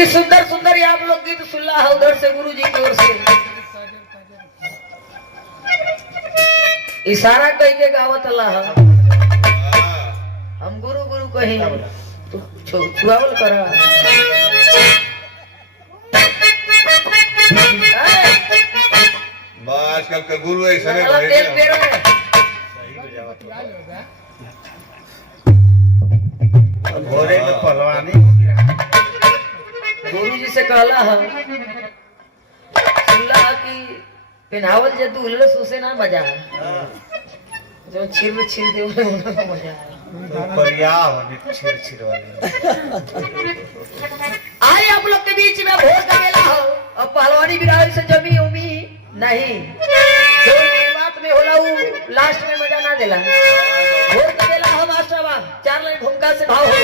इतनी सुंदर सुंदर ये आप लोग गीत सुन रहा है उधर से गुरु जी की ओर से इशारा कह के गावत अल्लाह हम गुरु गुरु कहीं तू छुआवल करा आजकल का गुरु ऐसा है तेल पेरो है घोड़े में पहलवानी गुरु जी से कहला है सुनला कि पहनावल जे दूल्हे सुसे ना मजा है जो छिर दे उन्हें मजा है बढ़िया होने छिर वाले आए आप लोग के बीच में भोज का मेला हो अब पहलवानी बिरादरी से जमी उमी नहीं जो बात में होला वो लास्ट में मजा ना देला भोज का मेला हो मास्टर बा 4 लाइन भूमिका से भाव हो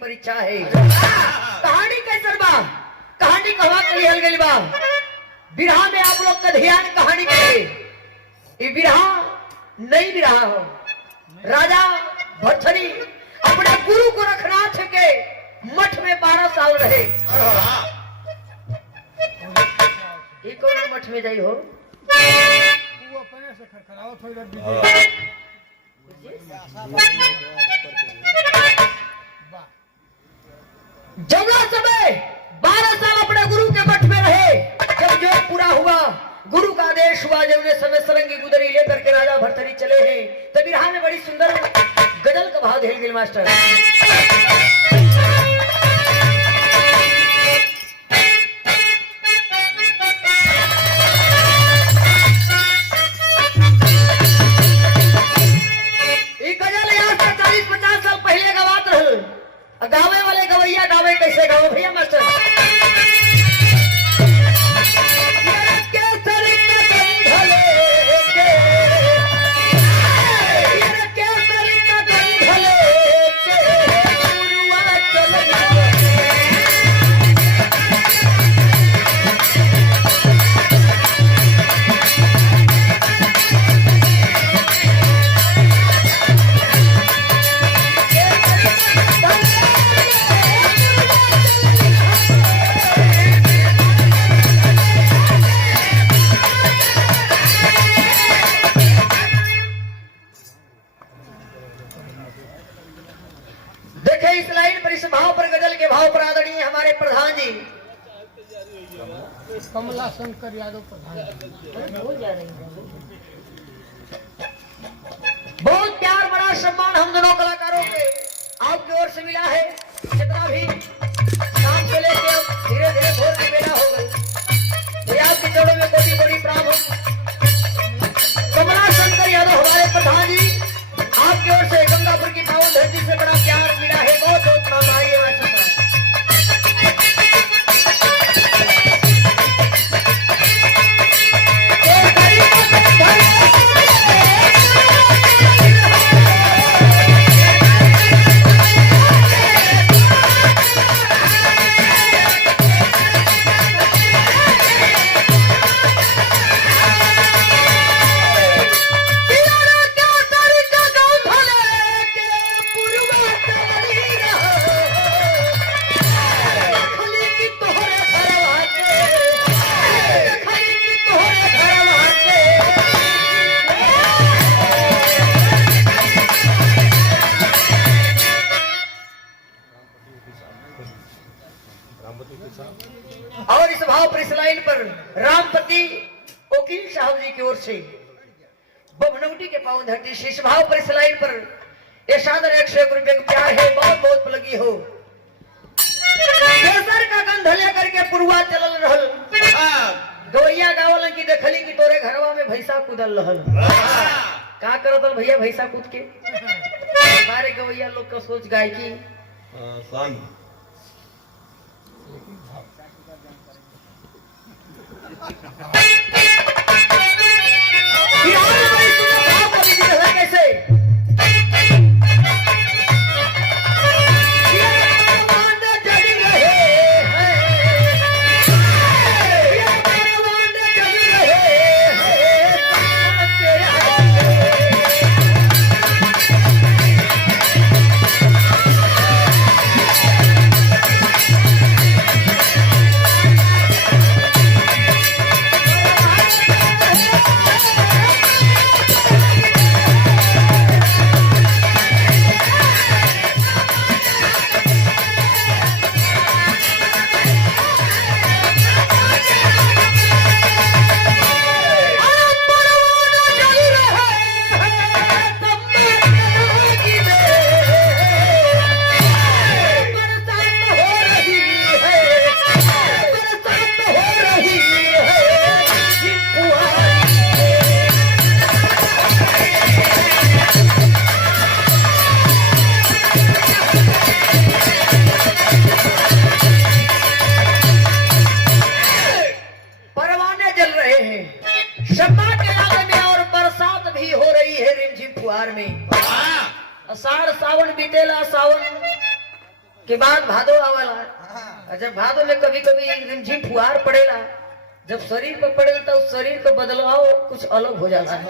परीक्षा है कहानी कैसे बा कहानी कहवा के लिए गई बा बिरहा में आप लोग का ध्यान कहानी करे ये बिरहा नहीं बिरहा हो राजा भरथरी अपने गुरु गोरखनाथ के मठ में 12 साल रहे ये कौन मठ में जाई हो वो अपने से खरखरावत हो जमुना समय 12 साल अपने गुरु के मठ में रहे जब जो पूरा हुआ गुरु का आदेश हुआ जब उन्हें समय सरंगी गुदरी लेकर के राजा भरथरी चले हैं तो बिरहा में बड़ी सुंदर गजल का भाव धेल गिल मास्टर ये गजल यहाँ से 40-50 साल पहले गवात रहे गावे वाले गवैया गावे कैसे गावे भैया मास्टर कमला शंकर यादव प्रधान बहुत प्यार बड़ा सम्मान हम दोनों कलाकारों के आपकी ओर से मिला है जितना भी काम से लेके धीरे धीरे भोर की बेला हो गई तो आपके चरणों में कोटि कोटि प्रणाम हो कमला शंकर यादव हमारे प्रधान जी आपकी ओर से गंगापुर की पावन धरती से बड़ा प्यार मिला है बहुत बहुत प्रणाम आइए पर रामपति वकील साहब जी की ओर से बभनौटी के पावन धरती शीश भाव पर इस लाइन पर ये सादर 101 रुपए का प्यार है, बहुत बहुत लगी हो। केसर का गंध लेकर के पुरवा चलल रहल, गवैया गावलन की देखली कि तोरे घरवा में भैंसा कूदल रहल। का करतल भैया भैंसा कूद के? हमारे गवैया लोग का सोच गायकी कैसे आषाढ़ सावन बीतेला, सावन के बाद भादो आवाला। जब भादो में कभी कभी रिमझिम फुहार पड़ेला, जब शरीर पर पड़ेला तो उस शरीर का बदलाव कुछ अलग हो जाता है,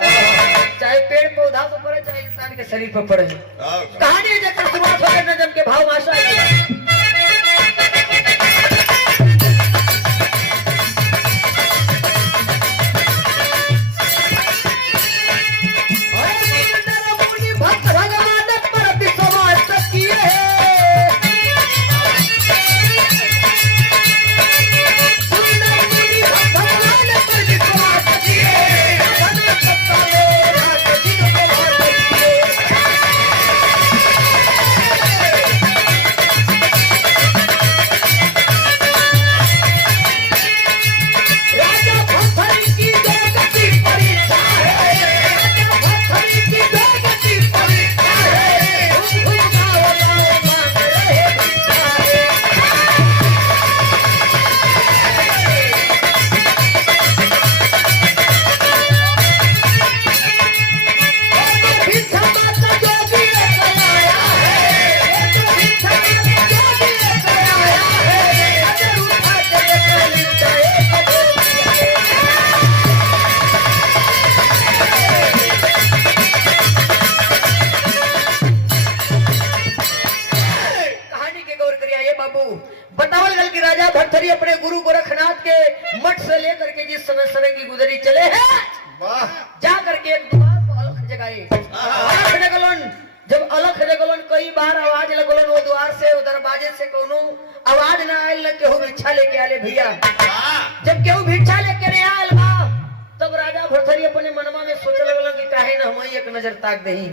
चाहे पेड़ पौधा पर पड़े चाहे इंसान के शरीर पर पड़े। कहानी जब शुरुआत हो गई नजम के भाव भाषा बतावल गल की राजा भरथरी अपने गुरु गोरखनाथ के मठ से लेकर के जिस समय सरे की गुजरी चले हैं, जा करके एक द्वार पर अलख जगाए। अलख जगलन, जब अलख जगलन कई बार आवाज लगलन, वो द्वार से वो दरवाजे से कोनो आवाज ना आयल, केहू भिक्षा लेके आले भैया। जब केहू भिक्षा लेके नहीं आयल बा, तब राजा भरथरी अपने मनवा में सोचे लगलन कि काहे ना हम एक नजर ताक दही।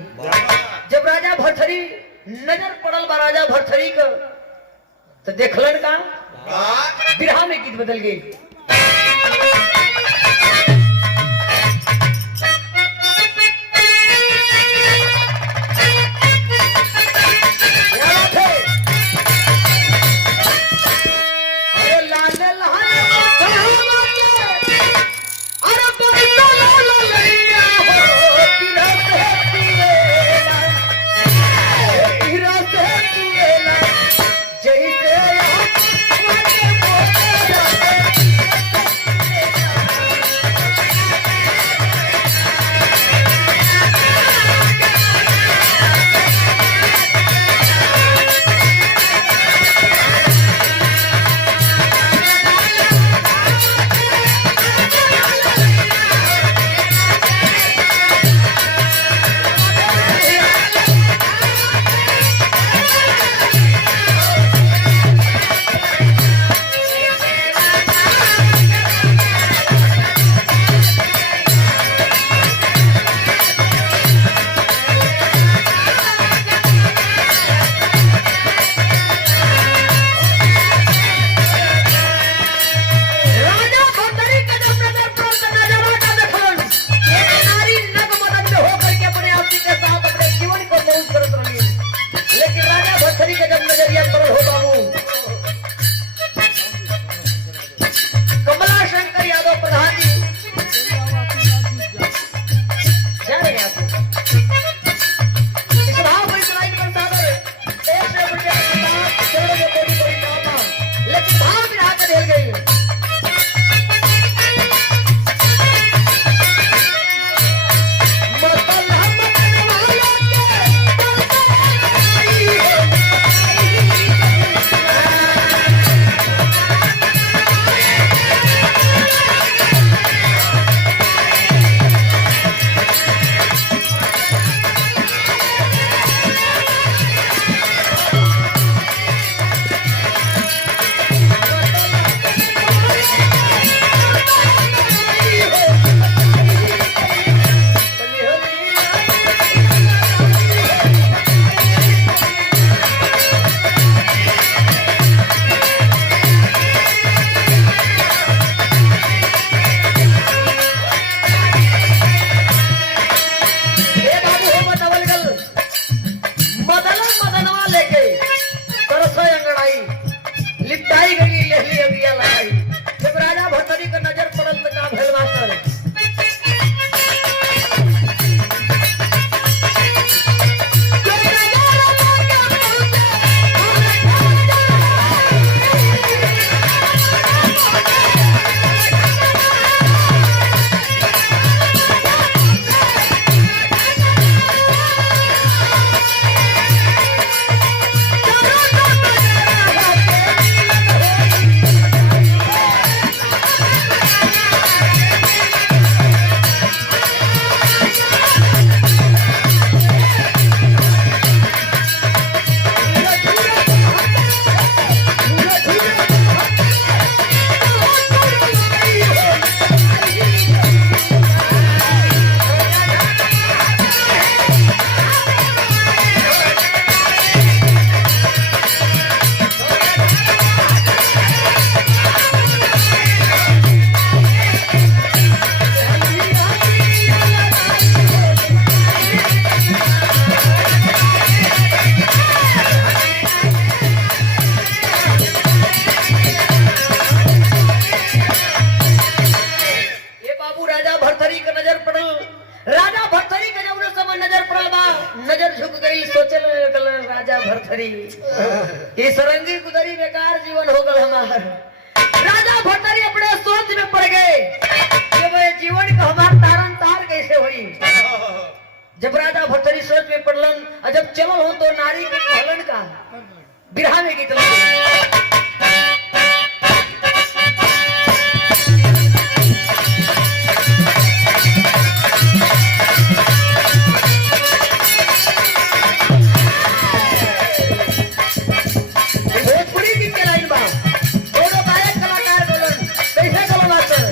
जब राजा भरथरी नजर पड़ल बा राजा भरथरी का, तो देखलन का बिरहा में गीत बदल गई। भट्टरी ये सरंगी कुदरी बेकार जीवन हो गल हमार। राजा भट्टरी अपने सोच में पड़ गए कि वो जीवन का हमार तारन तार कैसे हुई। जब राजा भट्टरी सोच में पड़लन और जब चलल हो तो नारी के कहलन का बिरहा में गीत भोजपुरी गीत के लाइन बा दोनों गायक कलाकार बोलन कैसे चलो मास्टर।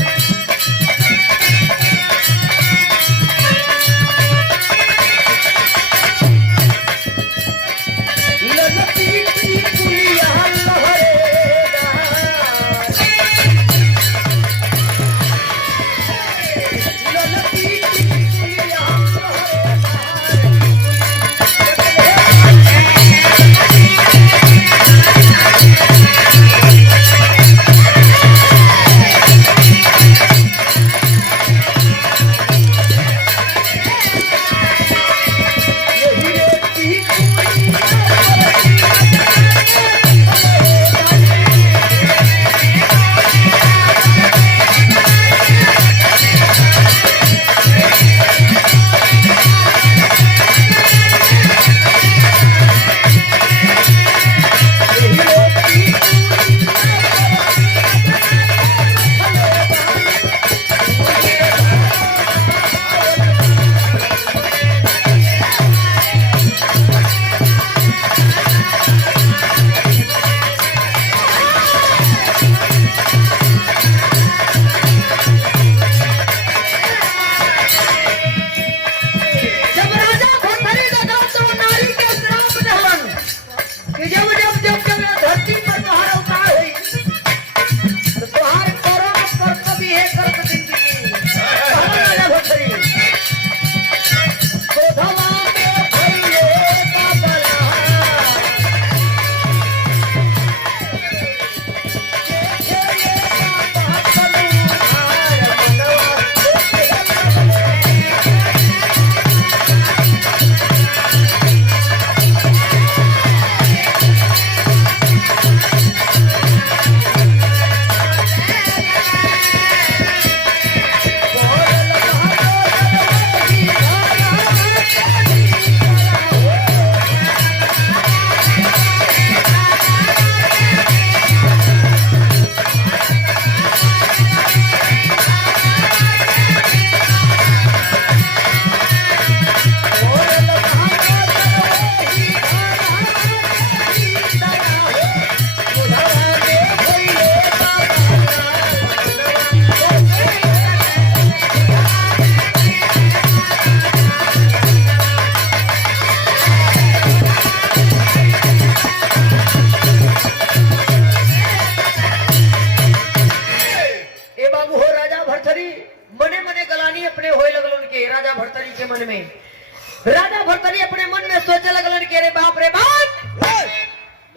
राजा भर्तरी अपने मन में सोचे लगलन के रे बाप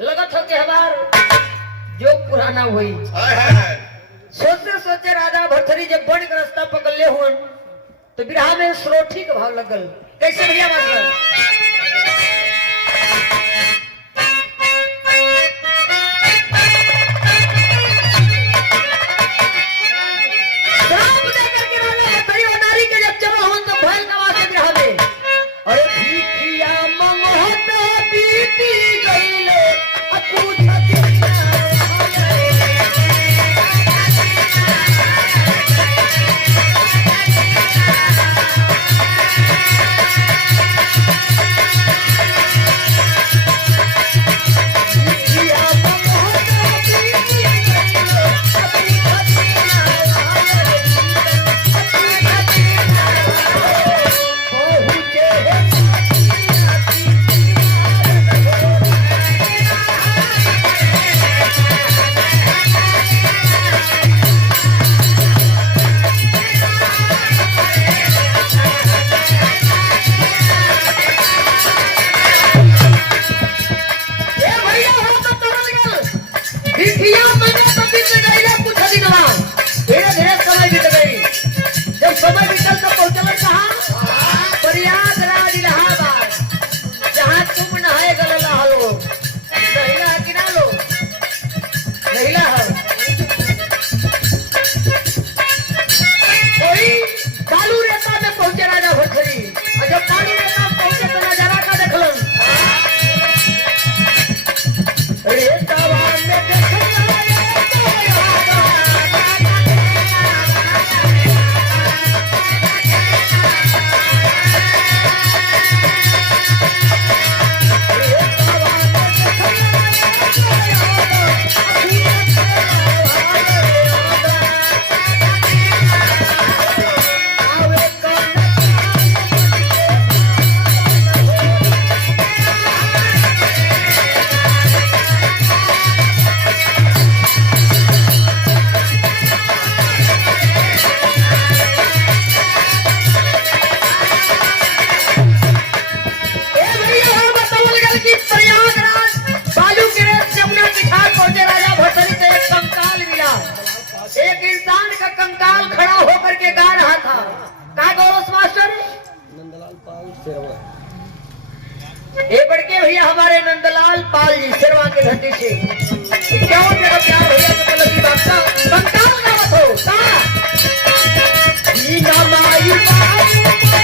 लगत हो के हमार जो पुराना हुई। सोचते सोचते राजा भर्तरी जब बन के रास्ता पकड़ ले हुन तो बिरहा में श्रोठी का भाव लगल कैसे भैया मास्टर। भैया हमारे नंदलाल पाल जी शेरवा के धरती से क्या मेरा प्यार भैया के मतलब की बात का बनता ना हो सा नीना माई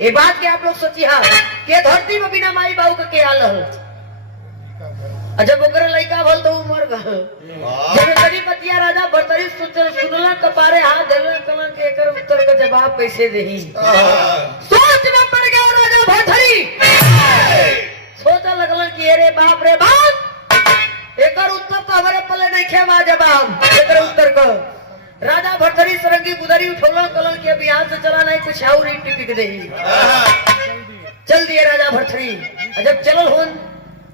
ये बात के आप लोग सोची हाँ के धरती में बिना माई बाबू के आल जब ओकरे लइका भल तो मर गल जब करी पतिया राजा बरतरी सुनला कपारे हाथ देले कलन के एकर उत्तर का जवाब कैसे देही सोच में पड़ गया राजा भरथरी सोचा लगलन कि अरे बाप रे बाप एकर उत्तर तो हमारे पल्ले नहीं खेवा जवाब एकर उत्तर को राजा भरथरी सरंगी गुदरी उठौला कलन के बिहार से चला नहीं कुछ और ही टिपिक दे चल दिए राजा भरथरी जब चलल होन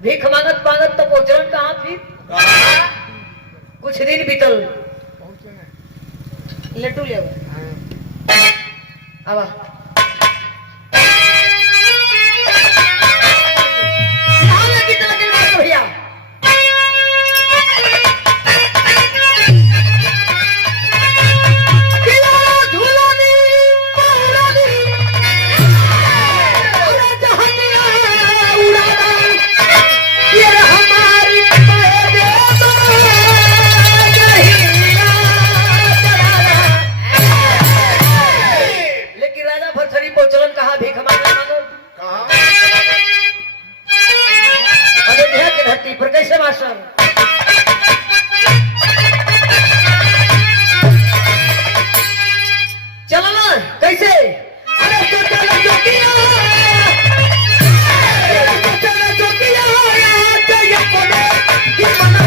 भीख मांगत मांगत तो पहुंचलन कहां फिर कुछ दिन बीतल लड्डू ले आवा भैया पर कैसे मास्टर चलो ना कैसे अरे तो चलो जोकिया चलो जोकिया चाहिए कोने ये बना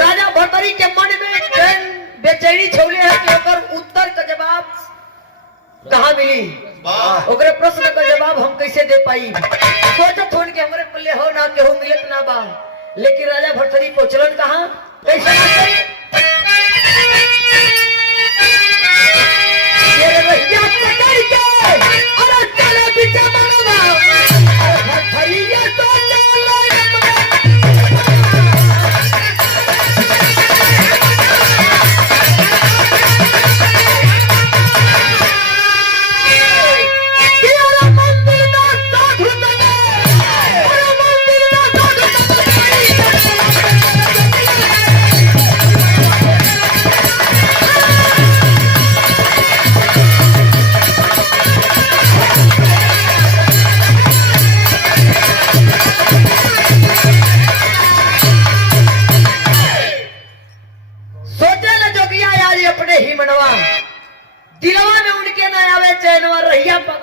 राजा भरथरी के मन में बेचैनी छौले है कि ओकर उत्तर का जवाब कहां मिली ओकरे प्रश्न का जवाब हम कैसे दे पाई सोचत होन के हमरे पल्ले हो ना केहू मिलत ना बा लेकिन राजा भरथरी पहुंचलन कहां कैसे ये भैया पकड़ के अरे चले पीछे मारवा भरथरी ये तो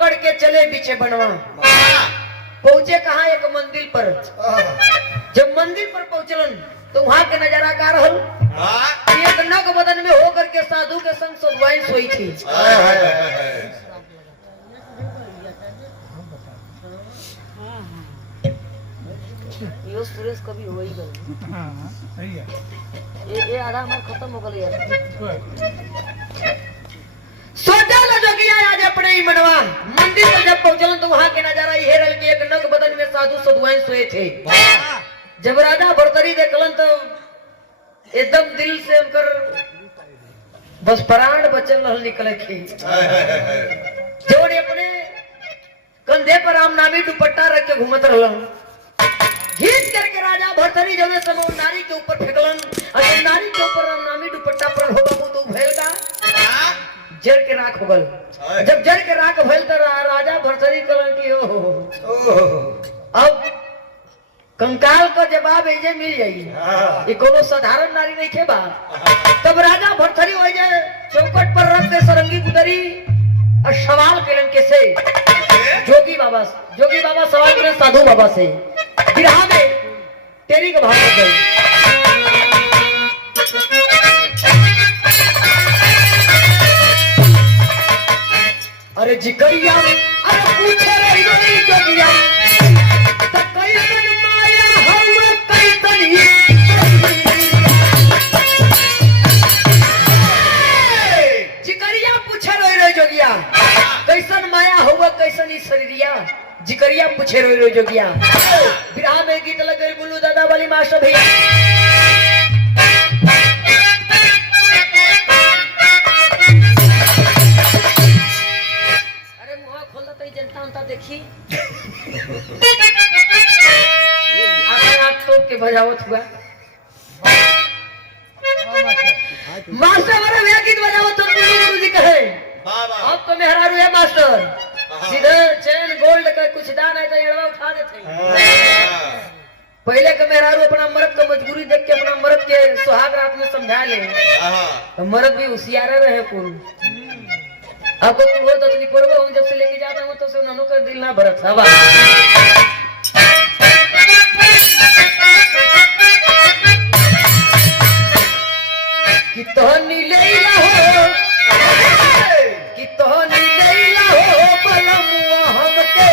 पकड़ के चले पीछे बनवा पहुंचे कहा एक मंदिर पर जब मंदिर पर पहुंचलन तो वहां के नजारा का रहल एक नग बदन में होकर के साधु के संग सदवाई सोई थी सुरेश कभी हो ही गए। हाँ सही है। ये आधा हमार खत्म हो गए यार। सोचा लो जोगिया आज अपने ही मनवा मंदिर में जब पहुंचल तो वहां के नजारा ये रल के एक नग बदन में साधु साधुआएं सोए थे। जब राजा भरतरी देखलन तो एकदम दिल से उनकर बस प्राण बचल रहल निकले थी। जो ने अपने कंधे पर राम नामी दुपट्टा रख के घूमत रहलन, घींच करके राजा भरतरी जो ने सब नारी के ऊपर फेंकलन और जब नारी के ऊपर राम नामी दुपट्टा पर हो बाबू तो भैल का जड़ के राख हो गल। जब जड़ के राख भइल तो राजा भरतरी कहलन कि ओ अब कंकाल का जवाब ऐजे मिल जाई। ये कोनो साधारण नारी नहीं थे बात। तब राजा भरतरी हो जाए चौकट पर रख के सरंगी गुदरी और सवाल करें के से जोगी बाबा सवाल करें साधु बाबा से बिरहा में तेरी का भाव गई। अरे जिकरिया अरे पूछे रही रही जोगिया तो कैसन माया हम कैसन ही जिकरिया पूछे रही जोगिया कैसन माया हुआ कैसन ही शरीरिया। जिकरिया पूछे रही जोगिया बिरहा में गीत लग गई गुल्लू दादा वाली मास्टर भैया। जनता देखी आग तो के बजावत हुआ मास्टर वाला वे गीत बजावत तो गुरु जी कहे आपको मेहरारू है मास्टर सीधे चैन गोल्ड का कुछ दान है तो एड़वा उठा देते। पहले के मेहरारू अपना मर्द का मजबूरी देख के अपना मर्द के सुहाग रात में समझा ले तो मर्द भी होशियार रहे पूर्व। आपको वो तो नहीं पूर्व हम जब से लेके जाता हूँ तो से उन्होंने का दिल ना भरत हवा कि तो नीलेला हो कि तो नीलेला हो बलमुआ हमके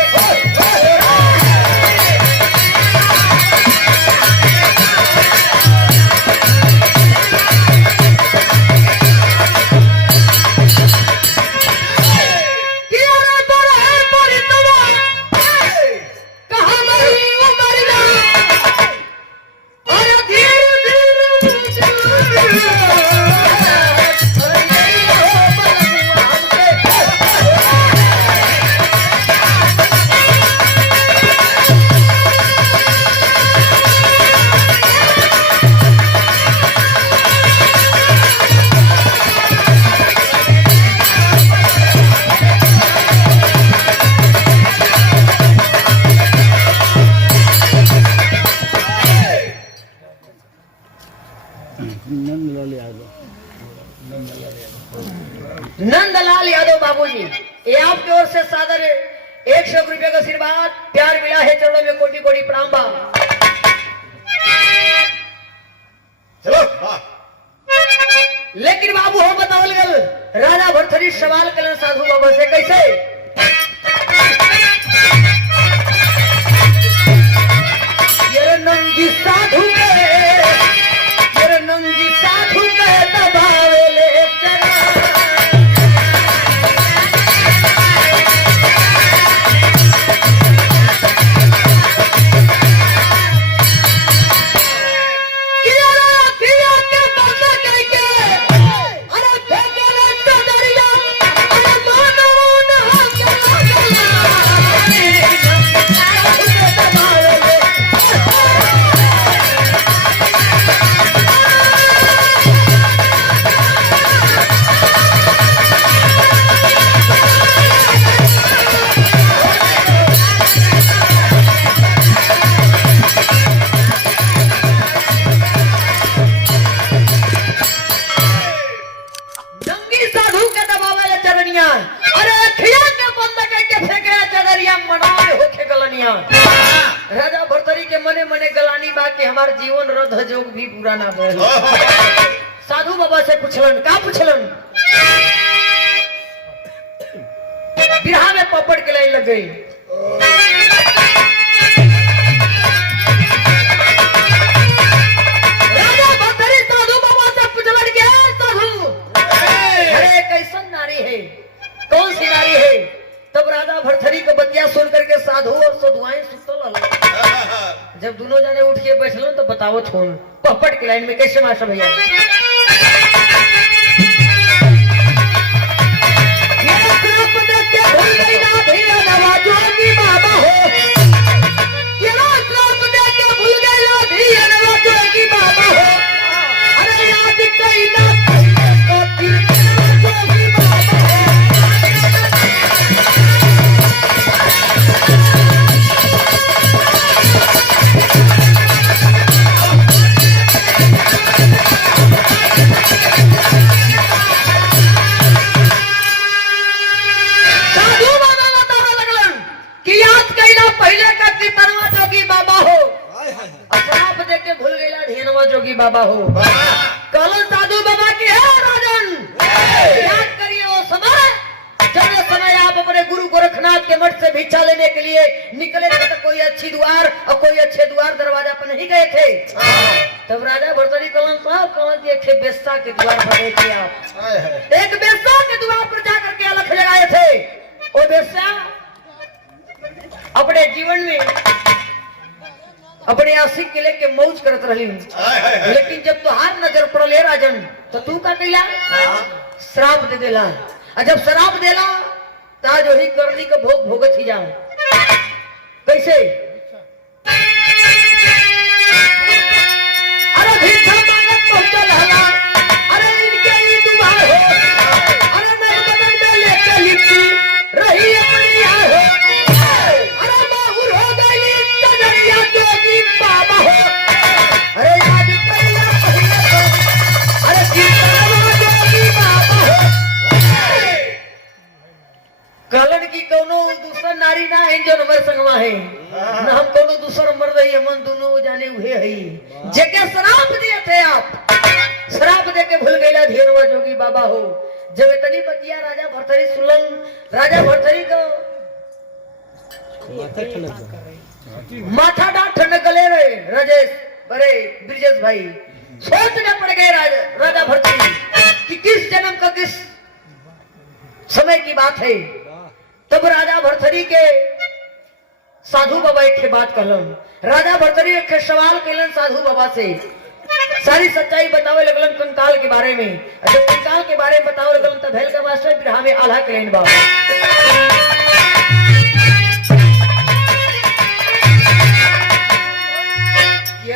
नंदलाल यादव बाबूजी ये आपकी ओर से सादर 100 रुपए का आशीर्वाद प्यार मिला है। चरणों में कोटि कोटि प्रणाम बा। चलो लेकिन बाबू हो बतावल गल राजा भरथरी सवाल कलन साधु बाबा से कैसे ये नंगी साधु के दबावे ले चला राजा भरतरी के मने मने गलानी बा के हमार जीवन रध जोग भी पूरा ना भइल। साधु बाबा से पूछलन का पूछलन बिरहा में पपड़ के लाइन लग गई। जब दोनों जाने उठ के बैठलो तो बताओ छोन पपट की लाइन में कैसे मास्टर भैया जोगी बाबा हो कल साधु बाबा की है राजन याद करिए वो समय जब ये समय आप अपने गुरु गोरखनाथ के मठ से भिक्षा लेने के लिए निकले थे तो कोई अच्छी द्वार और कोई अच्छे द्वार दरवाजा पर नहीं गए थे तब राजा भरतरी कलन साहब कलन जी एक बेस्सा के द्वार पर गए थे आप एक बेस्सा के द्वार पर जाकर के अलख लगाए थे वो बेस्सा अपने जीवन में अपने आशिक के लेके मौज करत रही लेकिन जब तुहार नजर पड़ले राजन तो तू का कैला श्राप दे देला और जब श्राप देला ता जो ही करनी का भोग भोगत ही जाओ कैसे अरे भिक्षा मांगत पहुंचल हला अरे इनके ही दुआ हो अरे मैं बदन में लेके लिपटी रही अपनी हो अरे बाहुर हो गई कन्हैया जोगी बाबा हो अरे आज पहला अरे कीर्तनवा जोगी बाबा हो कलन की कोनो दूसरा नारी ना है जो नंबर संगवा है ना हम कोनो दूसरा मर्द है मन दोनों जाने हुए है जेके श्राप दिए थे आप श्राप दे के भूल गईला धेरवा जोगी बाबा हो जब इतनी बतिया राजा भरथरी सुलन राजा भरथरी को माथा डांट ठंडकले रहे राजेश अरे ब्रिजेश भाई सोचने पड़ गए राजा भरथरी कि किस जन्म का किस समय की बात है तब राजा भरथरी के साधु बाबा एक बात कहलन राजा भरथरी एक सवाल कहलन साधु बाबा से सारी सच्चाई बतावे लगलन कंकाल के बारे में जब कंकाल के बारे में बतावे लगलन तब भेल का मास्टर बिरहा में आल्हा के लाइन बाबा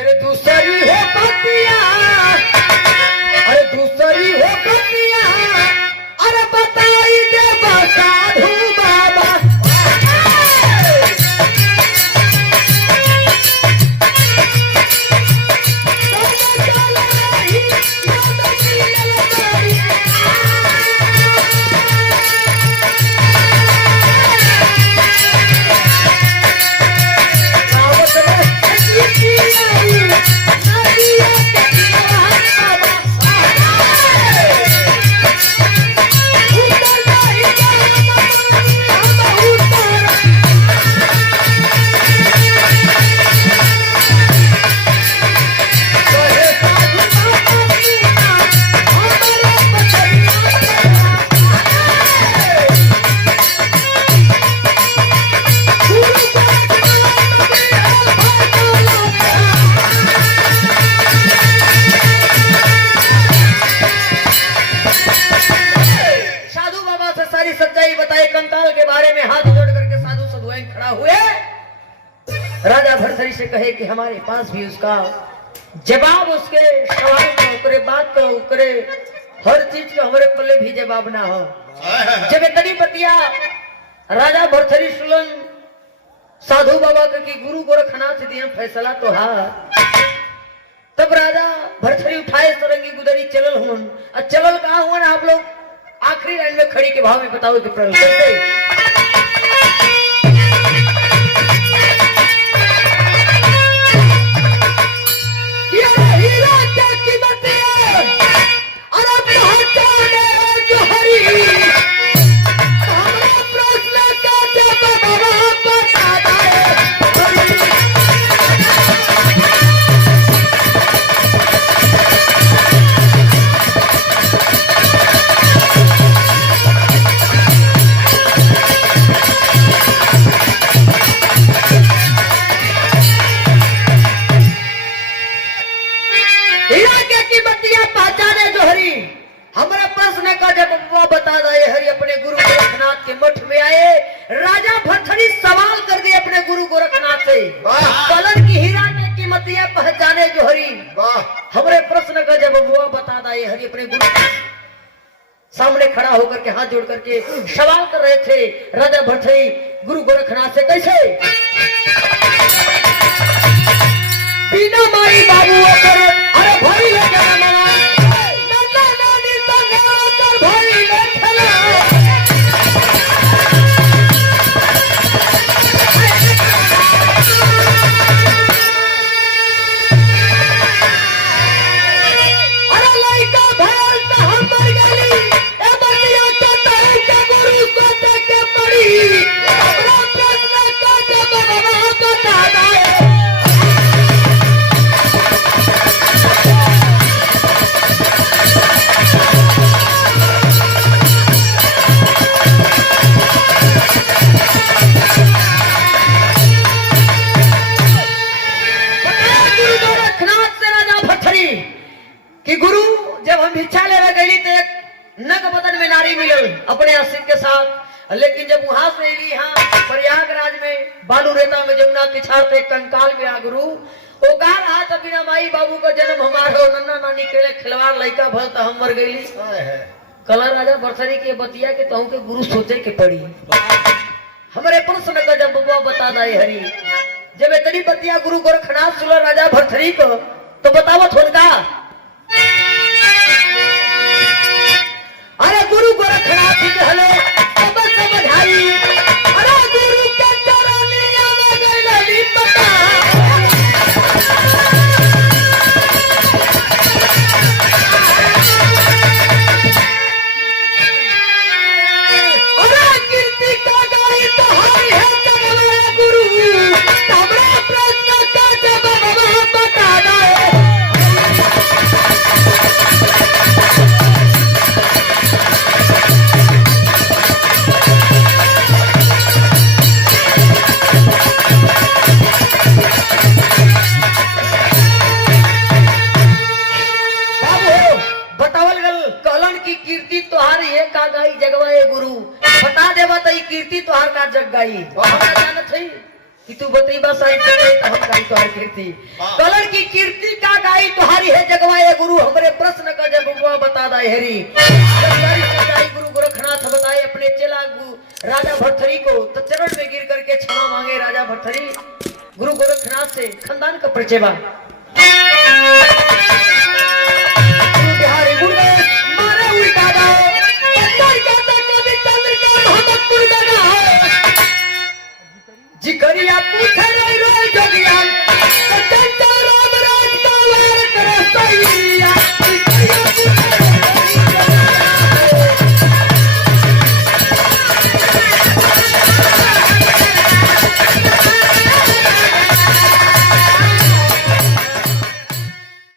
अरे दूसरी हो पतिया अरे दूसरी हो पतिया अरे बताई दे साधु बाबा राजा भरथरी से कहे कि हमारे पास भी उसका जवाब उसके सवाल का उकरे बात का उकरे हर चीज का हमारे पल्ले भी जवाब ना हो जब इतनी बतिया राजा भरथरी सुलन साधु बाबा का कि गुरु गोरखनाथ दिया फैसला तो हा तब राजा भरथरी उठाए सरंगी गुदरी चलल हुन और चलल कहा हुआ ना आप लोग आखिरी लाइन में खड़ी के भाव में बताओ कि प्रल हमारे प्रश्न का जब बबुआ बता दे हरि अपने गुरु गोरखनाथ के मठ में आए, राजा भरथरी सवाल कर दिए अपने गुरु गोरखनाथ से, कलन की हीरा के कीमतियां पहचाने जो हरि। हमारे प्रश्न का जब बबुआ बता दे हरि अपने गुरु सामने खड़ा होकर के हाथ जोड़ करके सवाल कर रहे थे राजा भरथरी गुरु गोरखनाथ से, कैसे बिना माई बाबू होकर अरे भाई लेके मना नन्ना नानी संगे होकर भाई ले चला। अरे लड़का भयल तो हम मर गली ए बतिया के तहे के गुरु को देखे पड़ी। हमरा प्रश्न का जवाब बता दे। कि गुरु जब हम भिक्षा लेवे गई तो एक नग बदन में नारी मिलल अपने आशिक के साथ, लेकिन जब वहां से अली यहाँ प्रयागराज में बालू रेता में जमुना के छाड़ पे कंकाल में आ गुरु वो गा रहा था बिना माई बाबू का जन्म हमारे नन्ना नानी के खिलवाड़ लड़का भल तो हम मर गई। कलर राजा बरसरी के बतिया के कहूँ के गुरु सोचे के पड़ी। हमारे प्रश्न का जब बबुआ बता दाए हरी, जब इतनी बतिया गुरु गोरखनाथ सुला राजा भरथरी को तो बतावत होगा। अरे गुरु गोरखनाथ जी हले सब समझाई, अरे गुरु के चरनिया में गइली पता। अरे कीर्ति का गाई तो हरि है जगवा गुरु, हमरा प्रश्न का जवाब बता दे। कीर्ति तोहार ये का गाई जगवाए गुरु, बता देवा तो कीर्ति तोहार का जग गाई। हमरा जानत है कि तू बतईबा साई चले तो हम गाई तोहार कीर्ति। कलर की कीर्ति का गाई तोहारी है जगवाए गुरु। हमरे प्रश्न का जब बबुआ बता दाए हरी, गुरु गोरखनाथ बताए अपने चेला राजा भरथरी को तो चरण में गिर करके क्षमा मांगे राजा भरथरी। गुरु गोरखनाथ से खानदान का परिचय बा।